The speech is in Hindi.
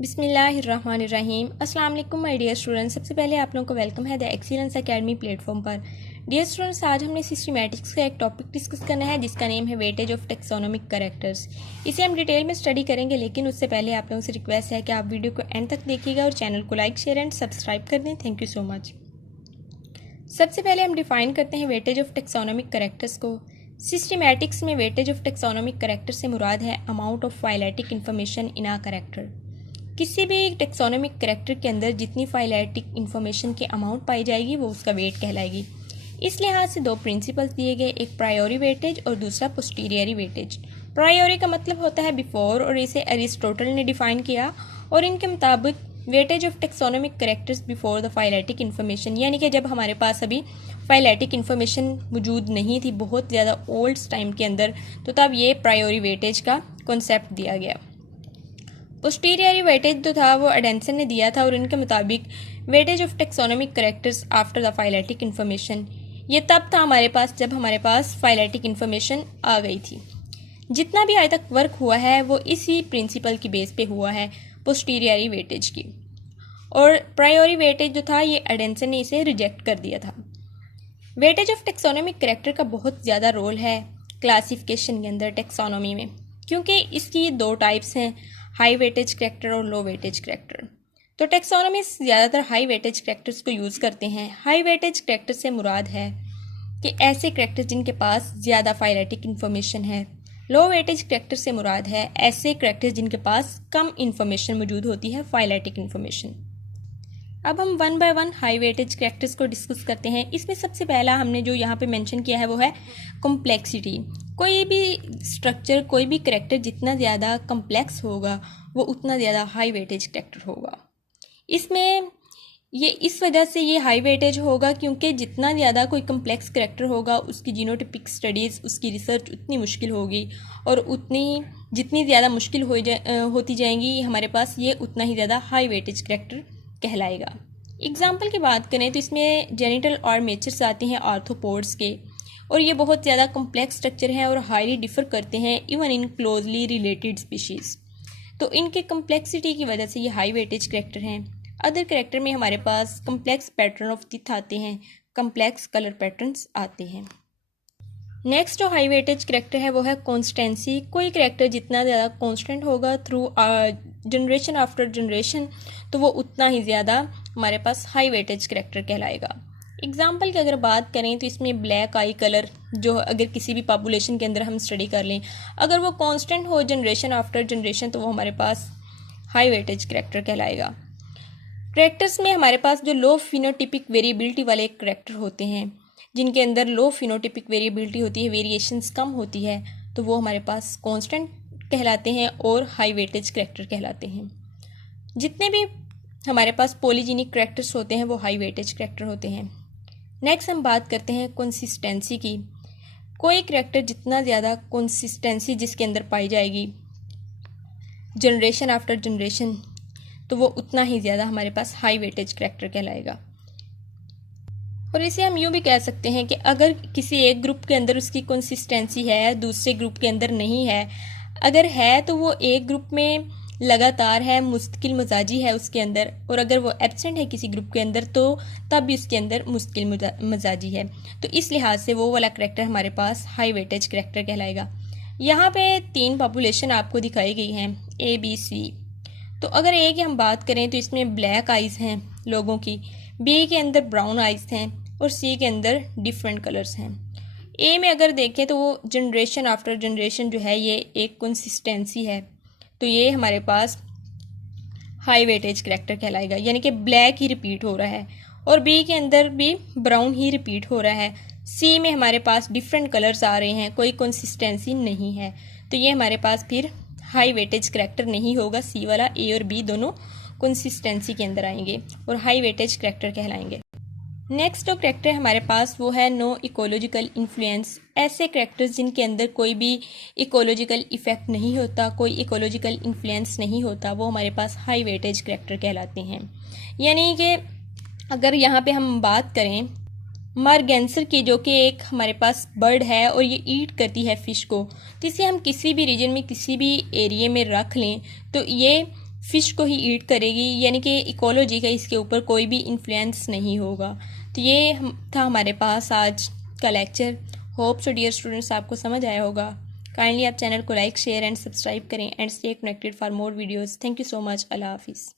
बिस्मिल्लाहिर्रहमानिर्रहीम। अस्सलाम वालेकुम माय डियर स्टूडेंट्स। सबसे पहले आप लोगों को वेलकम है द एक्सीलेंस एकेडमी प्लेटफॉर्म पर। डियर स्टूडेंट्स, आज हमने सिस्टमैटिक्स का एक टॉपिक डिस्कस करना है जिसका नेम है वेटेज ऑफ टेक्सोनोमिक कैरेक्टर्स। इसे हम डिटेल में स्टडी करेंगे, लेकिन उससे पहले आप लोगों से रिक्वेस्ट है कि आप वीडियो को एंड तक देखिएगा और चैनल को लाइक, शेयर एंड सब्सक्राइब कर दें। Thank you so much. सबसे पहले हम डिफाइन करते हैं वेटेज ऑफ टेक्सोनोमिक कैरेक्टर्स को। सिस्टमैटिक्स में वेटेज ऑफ टेक्सोनोमिक कैरेक्टर से मुराद है amount of phyletic information in a character. किसी भी टेक्सोनोमिक कैरेक्टर के अंदर जितनी फाइलेटिक इन्फॉर्मेशन की अमाउंट पाई जाएगी वो उसका वेट कहलाएगी। इस लिहाज से दो प्रिंसिपल्स दिए गए, एक प्रायोरी वेटेज और दूसरा पोस्टीरियरी वेटेज। प्रायोरी का मतलब होता है बिफोर, और इसे अरिस्टोटल ने डिफाइन किया, और इनके मुताबिक weightage of taxonomic characters before the phyletic information, यानी कि जब हमारे पास अभी फाइलेटिक इन्फॉर्मेशन मौजूद नहीं थी, बहुत ज़्यादा ओल्ड टाइम के अंदर, तो तब ये प्रायोरी वेटेज का कॉन्सेप्ट दिया गया। पोस्टीरियरी वेटेज जो था वो एडेंसन ने दिया था, और इनके मुताबिक weightage of taxonomic characters after the phyletic information, ये तब था हमारे पास जब हमारे पास फाइलेटिक इन्फॉर्मेशन आ गई थी। जितना भी आज तक वर्क हुआ है वो इसी प्रिंसिपल की बेस पे हुआ है, पोस्टीरियरी वेटेज की। और प्रायोरी वेटेज जो था ये एडेंसन ने इसे रिजेक्ट कर दिया था। वेटेज ऑफ टेक्सोनोमिक कैरेक्टर का बहुत ज़्यादा रोल है क्लासिफिकेशन के अंदर, टेक्सोनोमी में, क्योंकि इसकी दो टाइप्स हैं, हाई वेटेज कैरेक्टर और लो वेटेज कैरेक्टर। तो टेक्सोनोमी ज़्यादातर हाई वेटेज कैरेक्टर्स को यूज़ करते हैं। हाई वेटेज कैरेक्टर से मुराद है कि ऐसे कैरेक्टर जिनके पास ज़्यादा फाइलेटिक इन्फॉर्मेशन है। लो वेटेज कैरेक्टर से मुराद है ऐसे कैरेक्टर्स जिनके पास कम इन्फॉर्मेशन मौजूद होती है, फाइलेटिक इन्फॉर्मेशन। अब हम one by one high weightage characters को डिस्कस करते हैं। इसमें सबसे पहला हमने जो यहाँ पे मेंशन किया है वो है कॉम्प्लेक्सिटी। कोई भी स्ट्रक्चर, कोई भी कैरेक्टर जितना ज़्यादा कम्प्लेक्स होगा वो उतना ज़्यादा हाई वेटेज कैरेक्टर होगा। इसमें ये इस वजह से ये हाई वेटेज होगा क्योंकि जितना ज़्यादा कोई कम्प्लेक्स कैरेक्टर होगा उसकी जीनोटिपिक स्टडीज़, उसकी रिसर्च उतनी मुश्किल होगी, और उतनी जितनी ज़्यादा मुश्किल होती जाएंगी हमारे पास, ये उतना ही ज़्यादा हाई वेटेज कैरेक्टर कहलाएगा। एग्जाम्पल की बात करें तो इसमें जेनिटल और मेचर्स आते हैं आर्थ्रोपोड्स के, और ये बहुत ज़्यादा कॉम्प्लेक्स स्ट्रक्चर हैं और हाईली डिफर करते हैं even in closely related species. तो इनके कम्प्लेक्सिटी की वजह से ये हाई वेटेज कैरेक्टर हैं। अदर कैरेक्टर में हमारे पास कम्प्लेक्स पैटर्न ऑफ टीथ आते हैं, कम्प्लेक्स कलर पैटर्न्स आते हैं। नेक्स्ट जो हाई वेटेज कैरेक्टर है वो है कॉन्स्टेंसी। कोई कैरेक्टर जितना ज़्यादा कॉन्स्टेंट होगा थ्रू जनरेशन आफ्टर जनरेशन, तो वो उतना ही ज़्यादा हमारे पास हाई वेटेज कैरेक्टर कहलाएगा। एग्जाम्पल की अगर बात करें तो इसमें ब्लैक आई कलर, जो अगर किसी भी पॉपुलेशन के अंदर हम स्टडी कर लें, अगर वो कांस्टेंट हो जनरेशन आफ्टर जनरेशन, तो वो हमारे पास हाई वेटेज कैरेक्टर कहलाएगा। कैरेक्टर्स में हमारे पास जो लो फिनोटिपिक वेरिएबिलिटी वाले कैरेक्टर होते हैं, जिनके अंदर लो फिनोटिपिक वेरिएबिलिटी होती है, वेरिएशंस कम होती है, तो वो हमारे पास कांस्टेंट कहलाते हैं और हाई वेटेज कैरेक्टर कहलाते हैं। जितने भी हमारे पास पॉलीजेनिक कैरेक्टर्स होते हैं वो हाई वेटेज कैरेक्टर होते हैं। नेक्स्ट हम बात करते हैं कंसिस्टेंसी की। कोई कैरेक्टर जितना ज़्यादा कंसिस्टेंसी जिसके अंदर पाई जाएगी जनरेशन आफ्टर जनरेशन, तो वो उतना ही ज़्यादा हमारे पास हाई वेटेज कैरेक्टर कहलाएगा। और इसे हम यूँ भी कह सकते हैं कि अगर किसी एक ग्रुप के अंदर उसकी कंसिस्टेंसी है, दूसरे ग्रुप के अंदर नहीं है, अगर है तो वो एक ग्रुप में लगातार है, मुस्तकिल मजाजी है उसके अंदर, और अगर वो एब्सेंट है किसी ग्रुप के अंदर तो तब भी उसके अंदर मुस्तकिल मजाजी है, तो इस लिहाज से वो वाला कैरेक्टर हमारे पास हाई वेटेज कैरेक्टर कहलाएगा। यहाँ पे 3 पॉपुलेशन आपको दिखाई गई हैं, ए बी सी। तो अगर ए की हम बात करें तो इसमें ब्लैक आइज़ हैं लोगों की, बी के अंदर ब्राउन आइज़ हैं, और सी के अंदर डिफरेंट कलर्स हैं। ए में अगर देखें तो वो जनरेशन आफ्टर जनरेशन जो है ये एक कंसिस्टेंसी है, तो ये हमारे पास हाई वेटेज कैरेक्टर कहलाएगा, यानी कि ब्लैक ही रिपीट हो रहा है, और बी के अंदर भी ब्राउन ही रिपीट हो रहा है। सी में हमारे पास डिफरेंट कलर्स आ रहे हैं, कोई कंसिस्टेंसी नहीं है, तो ये हमारे पास फिर हाई वेटेज कैरेक्टर नहीं होगा। सी वाला, ए और बी दोनों कंसिस्टेंसी के अंदर आएंगे और हाई वेटेज कैरेक्टर कहलाएंगे। नेक्स्ट जो कैरेक्टर हमारे पास वो है नो इकोलॉजिकल इन्फ्लुएंस। ऐसे कैरेक्टर्स जिनके अंदर कोई भी इकोलॉजिकल इफेक्ट नहीं होता, कोई इकोलॉजिकल इन्फ्लुएंस नहीं होता, वो हमारे पास हाई वेटेज कैरेक्टर कहलाते हैं। यानी कि अगर यहाँ पे हम बात करें मरगैंसर की, जो कि एक हमारे पास बर्ड है और ये ईट करती है फ़िश को, तो इसे हम किसी भी रीजन में किसी भी एरिया में रख लें तो ये फ़िश को ही ईट करेगी, यानी कि इकोलॉजी का इसके ऊपर कोई भी इन्फ्लुएंस नहीं होगा। तो ये था हमारे पास आज का lecture. Hope so dear students आपको समझ आया होगा। काइंडली आप चैनल को लाइक शेयर एंड सब्सक्राइब करें and stay connected for more videos. Thank you so much. अल्लाह हाफिज़।